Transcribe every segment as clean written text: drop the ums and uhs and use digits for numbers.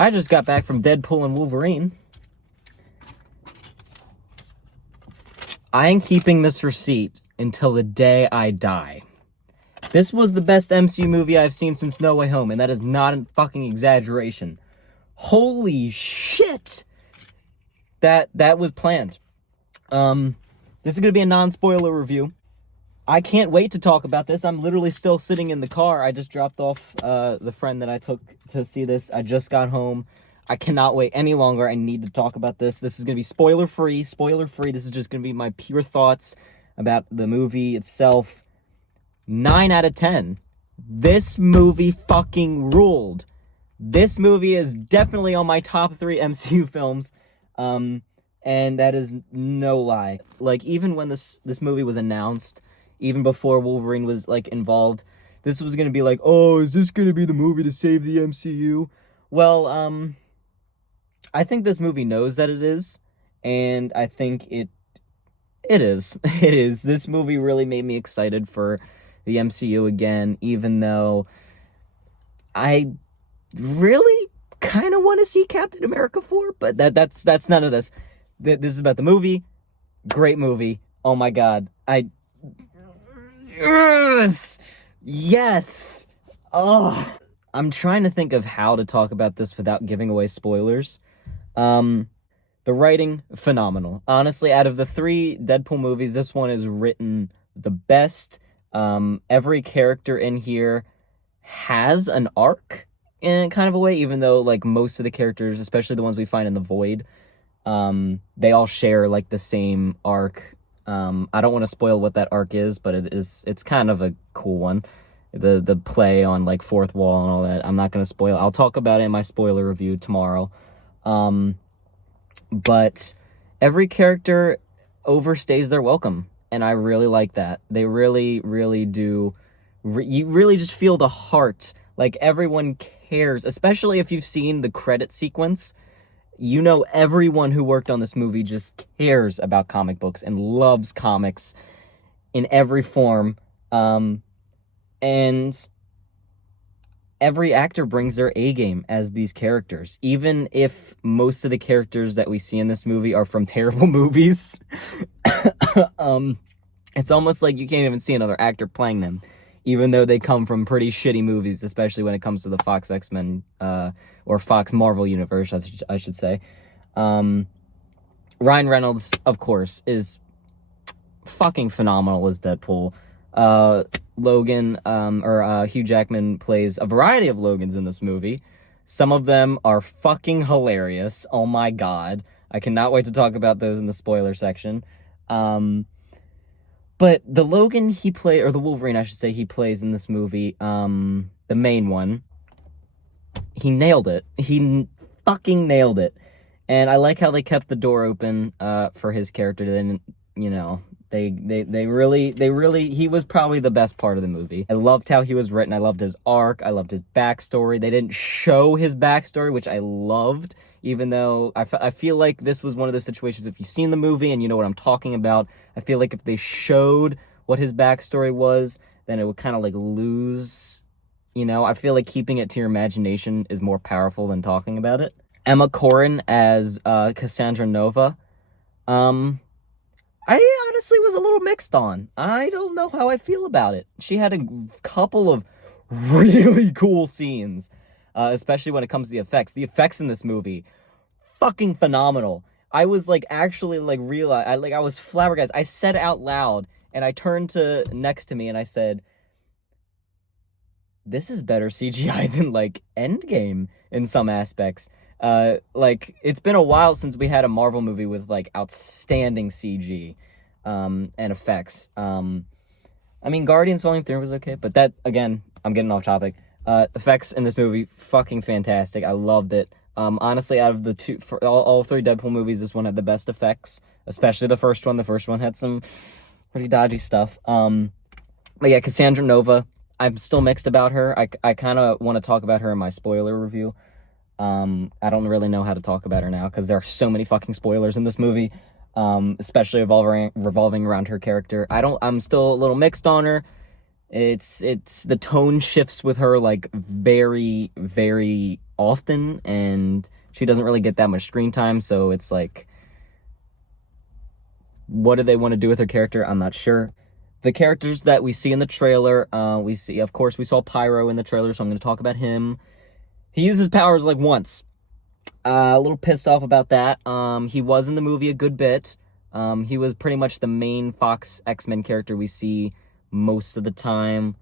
I just got back from Deadpool and Wolverine. I am keeping this receipt until the day I die. This was the best MCU movie I've seen since No Way Home, and that is not a fucking exaggeration. Holy shit! That was planned. This is gonna be a non-spoiler review. I can't wait to talk about this. I'm literally still sitting in the car. I just dropped off the friend that I took to see this. I just got home. I cannot wait any longer. I need to talk about this. This is going to be spoiler-free. Spoiler-free. This is just going to be my pure thoughts about the movie itself. 9 out of 10. This movie fucking ruled. This movie is definitely on my top 3 MCU films. And that is no lie. Like, even when this movie was announced, even before Wolverine was, like, involved, this was going to be like, oh, is this going to be the movie to save the MCU? Well, I think this movie knows that it is, and I think it is. It is. This movie really made me excited for the MCU again, even though I really kind of want to see Captain America 4, but that's none of this. This is about the movie. Great movie. Oh my god. Yes! Oh. I'm trying to think of how to talk about this without giving away spoilers. The writing, phenomenal. Honestly, out of the 3 Deadpool movies, this one is written the best. Every character in here has an arc in kind of a way, even though, like, most of the characters, especially the ones we find in the Void, they all share, like, the same arc. I don't want to spoil what that arc is, but it's kind of a cool one. The play on, like, fourth wall and all that. I'm not going to spoil. I'll talk about it in my spoiler review tomorrow. But every character overstays their welcome, and I really like that. They really, really do. You really just feel the heart. Like, everyone cares, especially if you've seen the credit sequence. You know, everyone who worked on this movie just cares about comic books and loves comics in every form. And every actor brings their A game as these characters. Even if most of the characters that we see in this movie are from terrible movies, it's almost like you can't even see another actor playing them, even though they come from pretty shitty movies, especially when it comes to the Fox X-Men, or Fox Marvel universe, I should say. Ryan Reynolds, of course, is fucking phenomenal as Deadpool. Hugh Jackman plays a variety of Logans in this movie. Some of them are fucking hilarious. Oh my god. I cannot wait to talk about those in the spoiler section. But the Logan or the Wolverine, I should say, he plays in this movie, the main one, he nailed it. He fucking nailed it. And I like how they kept the door open, for his character. Then, you know, they really, he was probably the best part of the movie. I loved how he was written. I loved his arc. I loved his backstory. They didn't show his backstory, which I loved, even though I feel like this was one of those situations, if you've seen the movie and you know what I'm talking about, I feel like if they showed what his backstory was, then it would kind of, like, lose, you know? I feel like keeping it to your imagination is more powerful than talking about it. Emma Corrin as Cassandra Nova. I honestly was a little mixed on. I don't know how I feel about it. She had a couple of really cool scenes, especially when it comes to the effects. The effects in this movie, fucking phenomenal. I was, like, actually, like, I was flabbergasted. I said out loud, and I turned to next to me, and I said, this is better CGI than, like, Endgame in some aspects. Like, it's been a while since we had a Marvel movie with, like, outstanding CG, and effects. I mean, Guardians Volume 3 was okay, but that, again, I'm getting off topic. Effects in this movie, fucking fantastic. I loved it. Honestly, out of the all 3 Deadpool movies, this one had the best effects, especially the first one. The first one had some pretty dodgy stuff. But yeah, Cassandra Nova, I'm still mixed about her. I kind of want to talk about her in my spoiler review. I don't really know how to talk about her now, because there are so many fucking spoilers in this movie, especially revolving around her character. I'm still a little mixed on her. It's the tone shifts with her, like, very, very often, and she doesn't really get that much screen time, so it's like, what do they want to do with her character? I'm not sure. The characters that we see in the trailer, we saw Pyro in the trailer, so I'm going to talk about him. He uses powers like once. A little pissed off about that. He was in the movie a good bit. He was pretty much the main Fox X-Men character we see most of the time,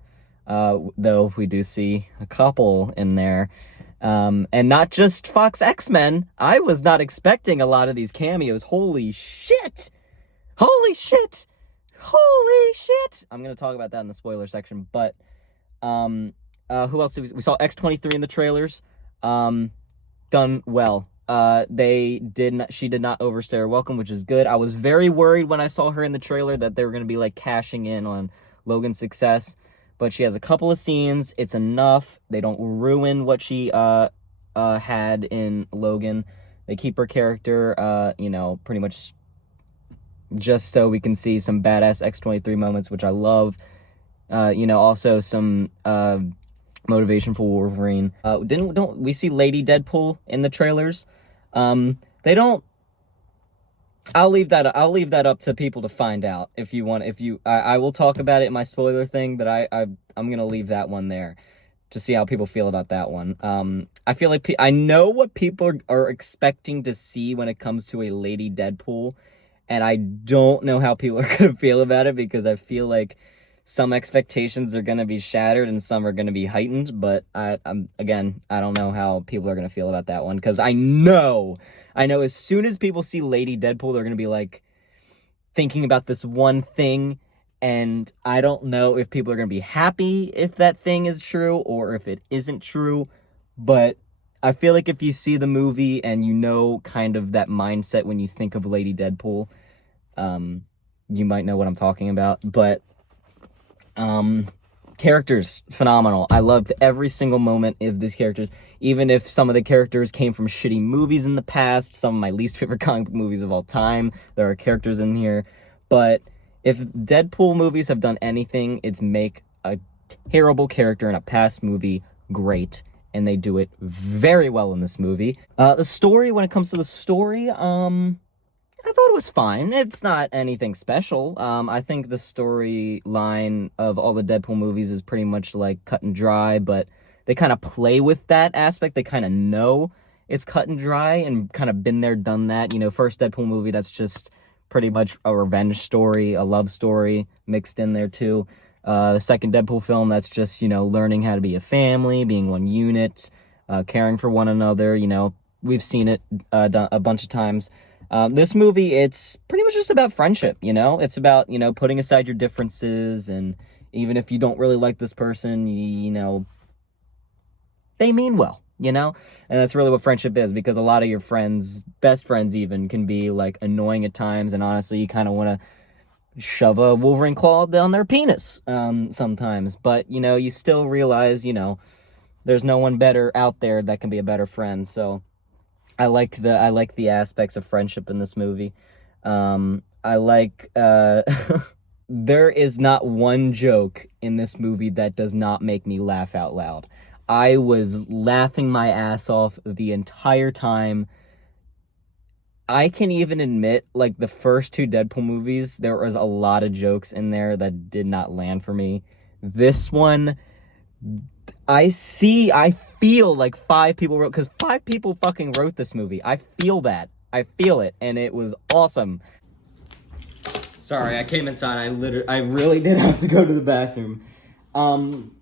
though we do see a couple in there. And not just Fox X-Men. I was not expecting a lot of these cameos. Holy shit! Holy shit! Holy shit! I'm going to talk about that in the spoiler section, but who else did we saw X-23 in the trailers. Done well. She did not overstay her welcome, which is good. I was very worried when I saw her in the trailer that they were going to be like cashing in on Logan's success, but she has a couple of scenes. It's enough. They don't ruin what she had in Logan. They keep her character, pretty much just so we can see some badass X-23 moments, which I love. Also some motivation for Wolverine. Don't we see Lady Deadpool in the trailers? They don't. I'll leave that up to people to find out if you want. I will talk about it in my spoiler thing, but I'm gonna leave that one there to see how people feel about that one. I feel like I know what people are expecting to see when it comes to a Lady Deadpool, and I don't know how people are gonna feel about it, because I feel like some expectations are going to be shattered and some are going to be heightened, but I don't know how people are going to feel about that one, because I know as soon as people see Lady Deadpool, they're going to be like thinking about this one thing, and I don't know if people are going to be happy if that thing is true or if it isn't true, but I feel like if you see the movie and you know kind of that mindset when you think of Lady Deadpool, you might know what I'm talking about, but characters, phenomenal. I loved every single moment of these characters, even if some of the characters came from shitty movies in the past, some of my least favorite comic book movies of all time. There are characters in here, but if Deadpool movies have done anything, it's make a terrible character in a past movie great, and they do it very well in this movie. The story, when it comes to the story, I thought it was fine. It's not anything special. I think the storyline of all the Deadpool movies is pretty much like cut and dry, but they kind of play with that aspect. They kind of know it's cut and dry and kind of been there, done that. First Deadpool movie, that's just pretty much a revenge story, a love story mixed in there too. The second Deadpool film, that's just, learning how to be a family, being one unit, caring for one another. We've seen it done a bunch of times. This movie, it's pretty much just about friendship, It's about, putting aside your differences, and even if you don't really like this person, they mean well, And that's really what friendship is, because a lot of your friends, best friends even, can be, like, annoying at times, and honestly, you kind of want to shove a Wolverine claw down their penis, sometimes. But, you still realize, there's no one better out there that can be a better friend, so I like the aspects of friendship in this movie. There is not one joke in this movie that does not make me laugh out loud. I was laughing my ass off the entire time. I can even admit, like, the first two Deadpool movies, there was a lot of jokes in there that did not land for me. This one, I feel like 5 people wrote, because 5 people fucking wrote this movie. I feel that. I feel it, and it was awesome. Sorry, I came inside. I really did have to go to the bathroom. What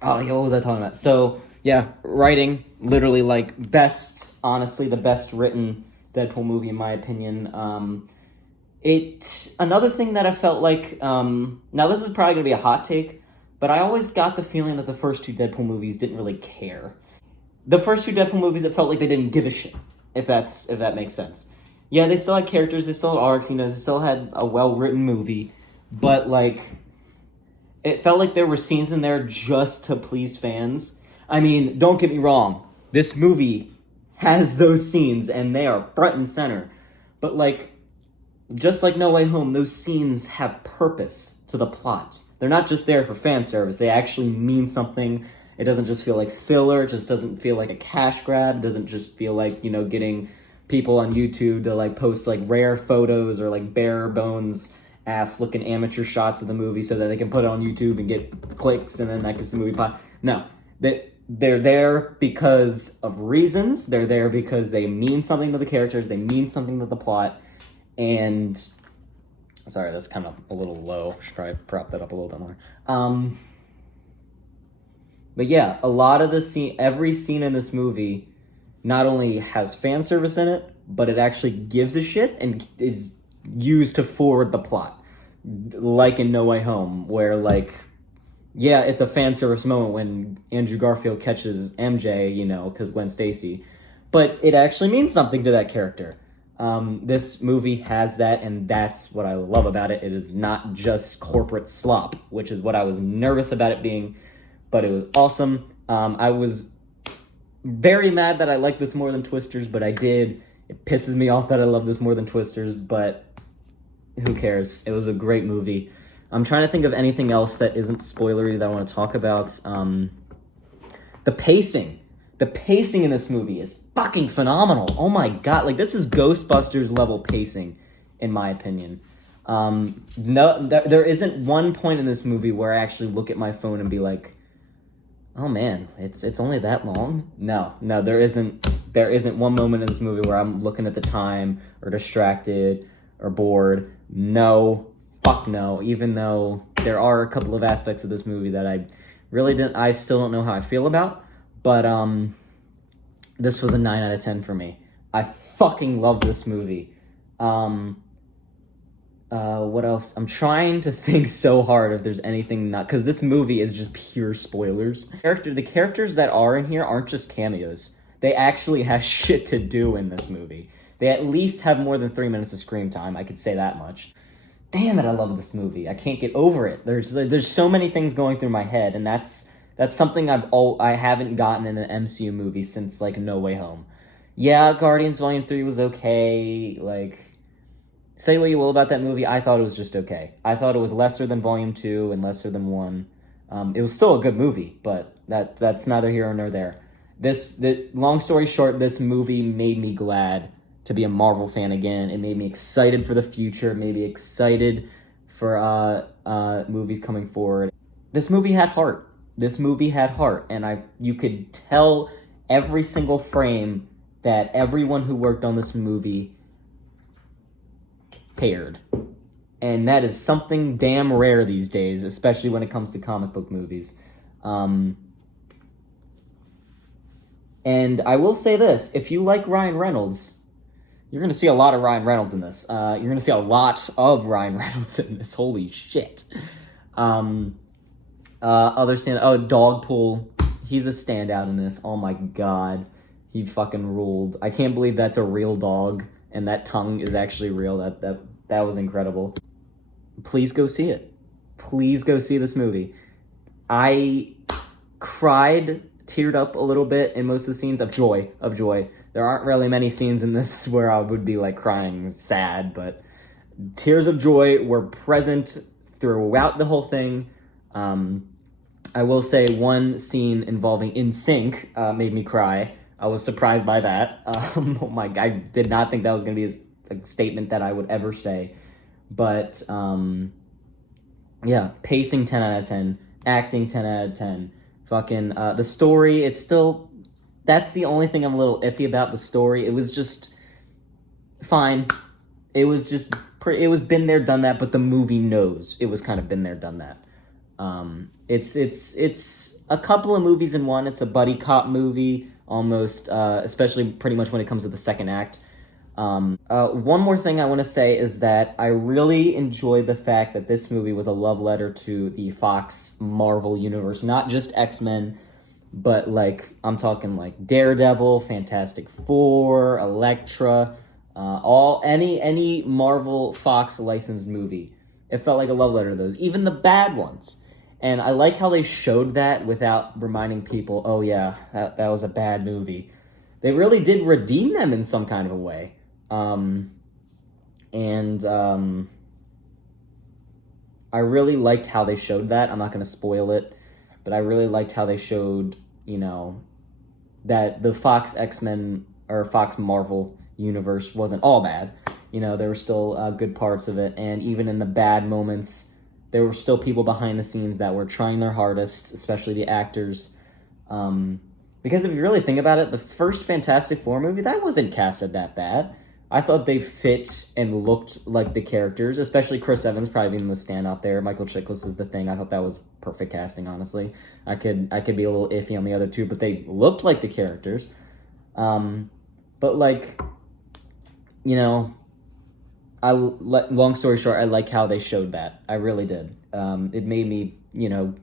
was I talking about? So, yeah, writing, literally, like, honestly, the best written Deadpool movie, in my opinion. Another thing that I felt like, now this is probably going to be a hot take, but I always got the feeling that the first two Deadpool movies didn't really care. The first two Deadpool movies, it felt like they didn't give a shit, if that makes sense. Yeah, they still had characters, they still had arcs, they still had a well-written movie, but, like, it felt like there were scenes in there just to please fans. I mean, don't get me wrong, this movie has those scenes, and they are front and center. But, like, just like No Way Home, those scenes have purpose to the plot. They're not just there for fan service. They actually mean something, It doesn't just feel like filler. It just doesn't feel like a cash grab. It doesn't just feel like, you know, getting people on YouTube to like post like rare photos or like bare bones ass looking amateur shots of the movie so that they can put it on YouTube and get clicks and then that gets the movie pop. No, they're there because of reasons. They're there because they mean something to the characters. They mean something to the plot. And sorry, that's kind of a little low. Should probably prop that up a little bit more. But yeah, a lot of the scene, every scene in this movie not only has fan service in it, but it actually gives a shit and is used to forward the plot. Like in No Way Home, where like, yeah, it's a fan service moment when Andrew Garfield catches MJ, you know, because Gwen Stacy, but it actually means something to that character. This movie has that, and that's what I love about it. It is not just corporate slop, which is what I was nervous about it being, but it was awesome. I was very mad that I liked this more than Twisters, but I did. It pisses me off that I love this more than Twisters, but who cares? It was a great movie. I'm trying to think of anything else that isn't spoilery that I want to talk about. The pacing. The pacing in this movie is fucking phenomenal. Oh my god, like this is Ghostbusters level pacing, in my opinion. There isn't one point in this movie where I actually look at my phone and be like, oh man, it's only that long? No, there isn't one moment in this movie where I'm looking at the time or distracted or bored. No, fuck no. Even though there are a couple of aspects of this movie that I still don't know how I feel about. But this was a 9 out of 10 for me. I fucking love this movie. What else? I'm trying to think so hard if there's anything not, because this movie is just pure spoilers. The characters that are in here aren't just cameos. They actually have shit to do in this movie. They at least have more than 3 minutes of screen time. I could say that much. Damn it, I love this movie. I can't get over it. There's so many things going through my head, and that's something I haven't gotten in an MCU movie since like No Way Home. Yeah, Guardians Volume 3 was okay. Like, say what you will about that movie, I thought it was just okay. I thought it was lesser than Volume 2 and lesser than 1. It was still a good movie, but that's neither here nor there. Long story short, this movie made me glad to be a Marvel fan again. It made me excited for the future. It made me excited for movies coming forward. This movie had heart. And you could tell every single frame that everyone who worked on this movie cared. And that is something damn rare these days, especially when it comes to comic book movies. And I will say this, if you like Ryan Reynolds, you're going to see a lot of Ryan Reynolds in this. You're going to see a lot of Ryan Reynolds in this. Holy shit. Dogpool. He's a standout in this. Oh my god. He fucking ruled. I can't believe that's a real dog, and that tongue is actually real. That was incredible. Please go see it. Please go see this movie. I cried, teared up a little bit in most of the scenes of joy. There aren't really many scenes in this where I would be like crying sad, but tears of joy were present throughout the whole thing. I will say one scene involving NSYNC made me cry. I was surprised by that. Oh my god, I did not think that was going to be a statement that I would ever say. But yeah, pacing 10 out of 10, acting 10 out of 10. Fucking the story, that's the only thing I'm a little iffy about. The story, it was just fine. It was just it was been there, done that, but the movie knows it was kind of been there, done that. It's a couple of movies in one. It's a buddy cop movie almost, especially pretty much when it comes to the second act. One more thing I want to say is that I really enjoyed the fact that this movie was a love letter to the Fox Marvel universe, not just X-Men, but like I'm talking like Daredevil, Fantastic Four, Elektra, any Marvel Fox licensed movie. It felt like a love letter to those, even the bad ones. And I like how they showed that without reminding people, oh yeah, that was a bad movie. They really did redeem them in some kind of a way. I really liked how they showed that. I'm not going to spoil it, but I really liked how they showed, you know, that the Fox X-Men or Fox Marvel universe wasn't all bad. You know, there were still good parts of it, and even in the bad moments, there were still people behind the scenes that were trying their hardest, especially the actors. Because if you really think about it, the first Fantastic Four movie, that wasn't casted that bad. I thought they fit and looked like the characters, especially Chris Evans probably being the standout there. Michael Chiklis is the thing. I thought that was perfect casting, honestly. I could be a little iffy on the other two, but they looked like the characters. But like, you know, long story short, I like how they showed that. I really did. It made me, you know,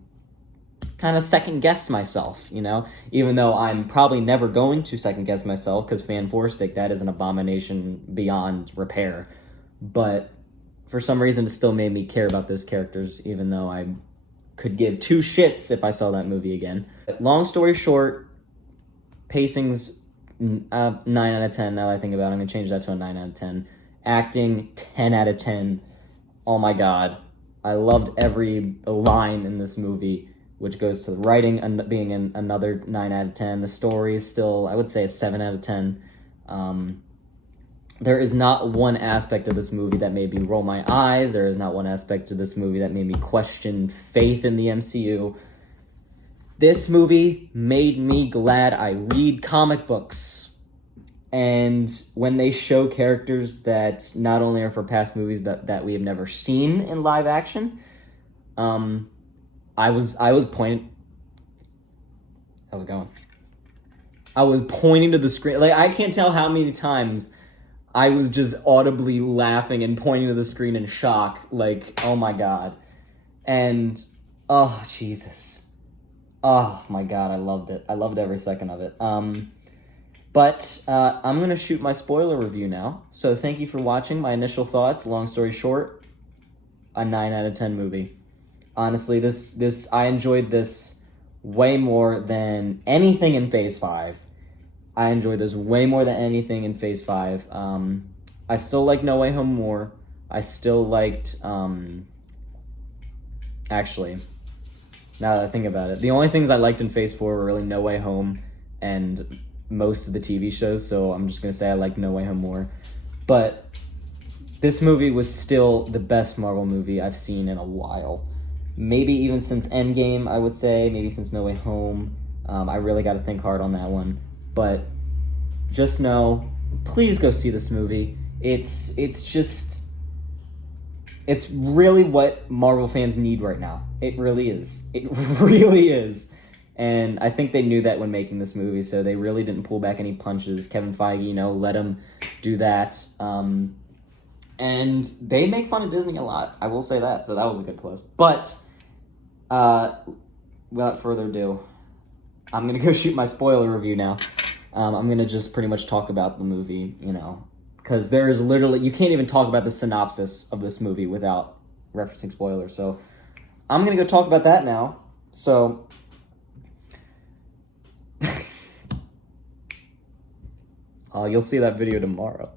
kind of second guess myself, you know, even though I'm probably never going to second guess myself because Fan Four Stick, that is an abomination beyond repair. But for some reason, it still made me care about those characters, even though I could give two shits if I saw that movie again. But long story short, pacing's 9 out of 10 now that I think about it. I'm going to change that to a 9 out of 10. Acting, 10 out of 10. Oh my god. I loved every line in this movie, which goes to the writing and being another 9 out of 10. The story is still, I would say, a 7 out of 10. There is not one aspect of this movie that made me roll my eyes. There is not one aspect of this movie that made me question faith in the MCU. This movie made me glad I read comic books. And when they show characters that not only are for past movies, but that we have never seen in live action, I was pointing. How's it going? I was pointing to the screen. Like, I can't tell how many times I was just audibly laughing and pointing to the screen in shock. Like, oh my god. And, oh, Jesus. Oh my god, I loved it. I loved every second of it. But I'm going to shoot my spoiler review now. So thank you for watching. My initial thoughts, long story short, a 9 out of 10 movie. Honestly, this I enjoyed this way more than anything in Phase 5. I enjoyed this way more than anything in Phase 5. I still like No Way Home more. I still liked, actually, now that I think about it, the only things I liked in Phase 4 were really No Way Home and most of the TV shows, so I'm just going to say I like No Way Home more. But this movie was still the best Marvel movie I've seen in a while. Maybe even since Endgame, I would say. Maybe since No Way Home. I really got to think hard on that one. But just know, please go see this movie. It's really what Marvel fans need right now. It really is. It really is. And I think they knew that when making this movie, so they really didn't pull back any punches. Kevin Feige, you know, let him do that. And they make fun of Disney a lot. I will say that, so that was a good plus. But, without further ado, I'm going to go shoot my spoiler review now. I'm going to just pretty much talk about the movie, you know, because there's literally, you can't even talk about the synopsis of this movie without referencing spoilers. So I'm going to go talk about that now. So you'll see that video tomorrow.